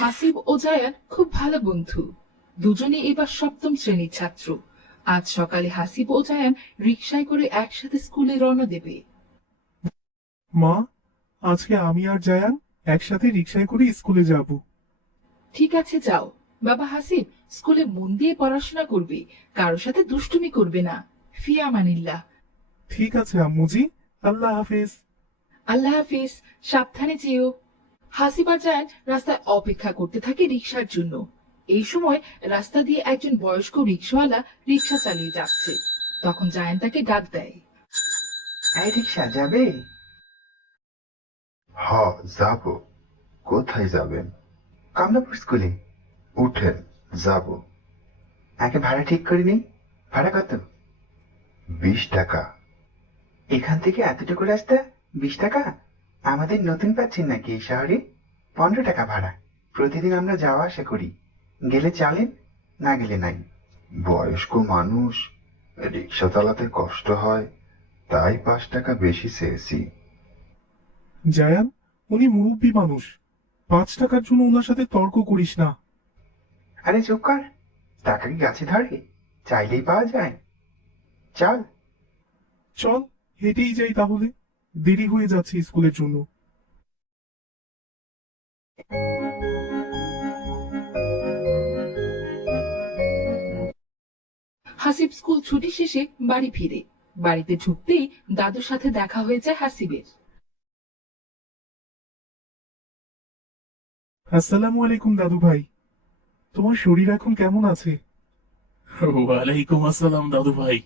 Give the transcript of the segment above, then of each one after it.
হাসিব ও জায়ান খুব ভালো বন্ধু। দুজনে এবার সপ্তম শ্রেণীর ছাত্র। আজ সকালে হাসিব ও জায়ান রিকশায় করে একসাথে স্কুলে রওনা দেবে। মা, আজকে আমি আর জায়ান একসাথে রিকশায় করে স্কুলে যাব। ঠিক আছে, যাও। বাবা হাসিব, স্কুলে মন দিয়ে পড়াশোনা করবে, কারোর সাথে দুষ্টুমি করবে না। ফিয়া আমানিল্লাহ। ঠিক আছে আম্মুজি, আল্লাহ হাফেজ। আল্লাহ হাফিজ। সাবধানে যেও। হাসিব আর জায়ান রাস্তায় অপেক্ষা করতে থাকে রিকশার জন্য। এই সময় রাস্তা দিয়ে একজন বয়স্ক রিকশাওয়ালা রিকশা চালিয়ে যাচ্ছে। তখন জায়ান তাকে ডাক দেয়। এই রিক্সা যাবে? হ, যাব। কোথায় যাবেন? কমলাপুর স্কুলে। উঠেন, যাব। আগে ভাড়া ঠিক করে নিই। ভাড়া কত? 20 টাকা। এখান থেকে এতটুকু রাস্তা 20 টাকা? আমাদের নতুন পাচ্ছেন নাকি এই শহরে? 15 টাকা ভাড়া। প্রতিদিন আমরা যাওয়া আসা করি। গেলে চালেন, না গেলে নাই। বয়স্ক মানুষ, রিক্সা চালাতে কষ্ট হয়, তাই 5 টাকা বেশি চেয়েছি। জায়ান, উনি মুরব্বী মানুষ, 5 টাকার জন্য ওনার সাথে তর্ক করিস না। আরে চুপ কর। টাকা কি গাছে ধরে? চাইলেই পাওয়া যায়। চল। চল, হেঁটেই যাই তাহলে, দেরি হয়ে যাচ্ছে স্কুলের জন্য। হাসিব স্কুল ছুটি শেষে বাড়ি ফিরে। বাড়িতে ঢুকতেই দাদুর সাথে দেখা হয়ে যায় হাসিবের। আসসালামু আলাইকুম দাদু ভাই, তোমার শরীর এখন কেমন আছে? ওয়ালাইকুম আসসালাম দাদু ভাই।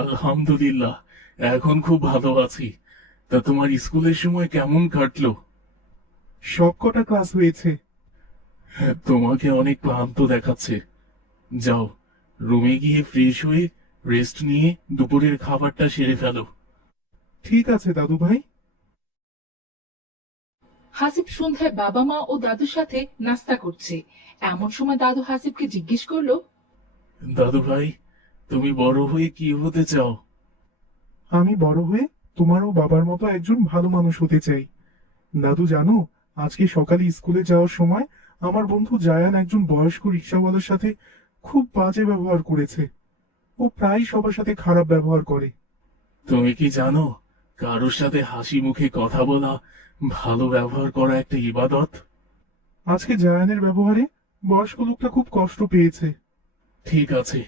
আলহামদুলিল্লাহ, এখন খুব ভালো আছি। তা তোমার স্কুলের সময় কেমন কাটলো? সব কটা ক্লাস হয়েছে। হ্যাঁ, তোমাকে অনেক ক্লান্ত দেখাচ্ছে। যাও, রুমে গিয়ে ফ্রেশ হয়ে রেস্ট নিয়ে দুপুরের খাবারটা সেরে ফেলো। ঠিক আছে দাদু ভাই। হাসিব সন্ধ্যায় বাবা মা ও দাদুর সাথে নাস্তা করছে। এমন সময় দাদু হাসিবকে জিজ্ঞেস করলো। দাদু ভাই, তুমি বড় হয়ে কি হতে চাও? আমি বড় হয়ে তোমারও বাবার মতো একজন ভালো মানুষ হতে চাই। দাদু জানো, আজকে সকালে স্কুলে যাওয়ার সময় আমার বন্ধু জায়ান একজন বয়স্ক রিক্সাওয়ালার সাথে খুব বাজে ব্যবহার করেছে। ও প্রায় সবার সাথে খারাপ ব্যবহার করে। তুমি কি জানো, কারোর সাথে হাসি মুখে কথা বলা, ভালো ব্যবহার করা একটা ইবাদত? আজকে জায়ানের ব্যবহারে বয়স্ক লোকটা খুব কষ্ট পেয়েছে। ঠিক আছে,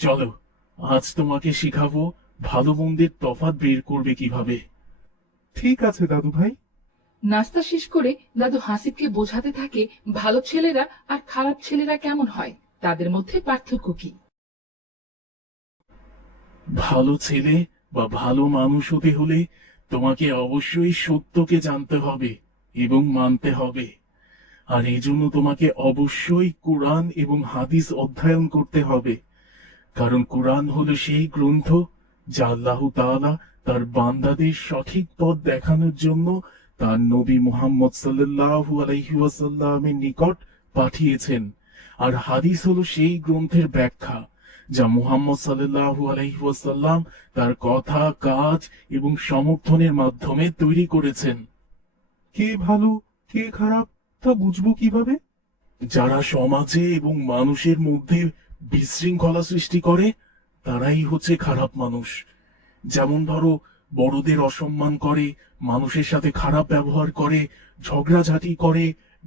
চলো, আজ তোমাকে শিখাবো ভালো মন্দের তফাৎ বের করবে কিভাবে। ঠিক আছে দাদু ভাই। নাস্তা শেষ করে দাদু হাসিবকে বোঝাতে থাকে ভালো ছেলেরা আর খারাপ ছেলেরা কেমন হয়, তাদের মধ্যে পার্থক্য কি। ভালো ছেলে বা ভালো মানুষ হতে হলে তোমাকে অবশ্যই সত্যকে জানতে হবে এবং মানতে হবে। আর এই জন্য তোমাকে অবশ্যই কোরআন এবং হাদিস অধ্যয়ন করতে হবে। কারণ কোরআন হলো সেই গ্রন্থ যা আল্লাহ তাআলা তার বান্দাদের সঠিক পথ দেখানোর জন্য তার নবী মুহাম্মদ সাল্লাল্লাহু আলাইহি ওয়াসাল্লামের নিকট পাঠিয়েছেন। আর হাদিস হলো সেই গ্রন্থের ব্যাখ্যা যা মুহাম্মদ সাল্লাল্লাহু আলাইহি ওয়াসাল্লাম তার কথা, কাজ এবং সমর্থনের মাধ্যমে তৈরি করেছেন। কে ভালো কে খারাপ তা বুঝবো কিভাবে? যারা সমাজে এবং মানুষের মধ্যে বিশৃঙ্খলা সৃষ্টি করে, তারাই হচ্ছে খারাপ মানুষ। যেমন ধরো, বড়দের অসম্মান করে, মানুষের সাথে খারাপ ব্যবহার করে, ঝগড়াঝাটি করে,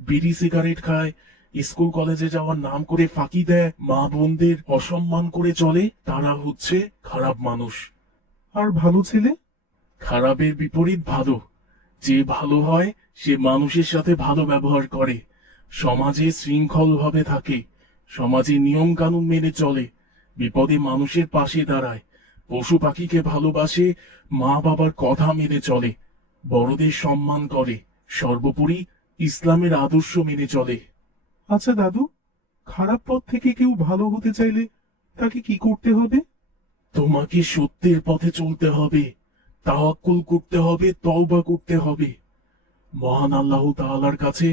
বিড়ি সিগারেট খায়, স্কুল কলেজে যাওয়ার নাম করে ফাঁকি দেয়, মা বোনদের অসম্মান করে চলে, তারা হচ্ছে খারাপ মানুষ। আর ভালো ছেলে? খারাপের বিপরীত ভালো। যে ভালো হয় সে মানুষের সাথে ভালো ব্যবহার করে, সমাজে শৃঙ্খল ভাবে থাকে, সমাজে নিয়ম কানুন মেনে চলে, বিপদে মানুষের পাশে দাঁড়ায়, পশু পাখিকে ভালোবাসে, মা বাবার কথা মেনে চলে, বড়দের সম্মান করে, সর্বোপরি ইসলামের আদর্শ মেনে চলে। আচ্ছা দাদু, খারাপ পথ থেকে কেউ ভালো হতে চাইলে তাকে কি করতে হবে? তোমাকে সত্যের পথে চলতে হবে, তাওয়াক্কুল করতে হবে, তওবা করতে হবে, মহান আল্লাহ তাআলার কাছে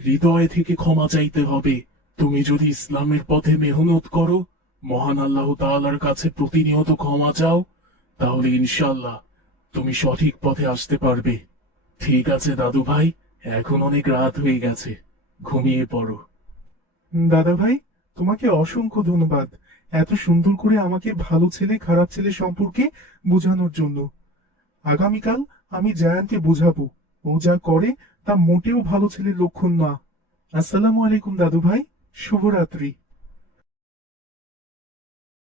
হৃদয় থেকে ক্ষমা চাইতে হবে। তুমি যদি ইসলামের পথে মেহনত করো, মহান আল্লাহ তাআলার কাছে প্রতিনিয়ত ক্ষমা চাও, তাহলে ইনশাআল্লাহ তুমি সঠিক পথে আসতে পারবে। ঠিক আছে দাদু ভাই, এখন অনেক রাত হয়ে গেছে, ঘুমিয়ে পড়ো। দাদা ভাই, তোমাকে অসংখ্য ধন্যবাদ এত সুন্দর করে আমাকে ভালো ছেলে খারাপ ছেলে সম্পর্কে বোঝানোর জন্য। আগামীকাল আমি জায়ানকে বোঝাবো ও যা করে তা মোটেও ভালো ছেলের লক্ষণ না। আসসালামু আলাইকুম দাদু ভাই, শুভরাত্রি।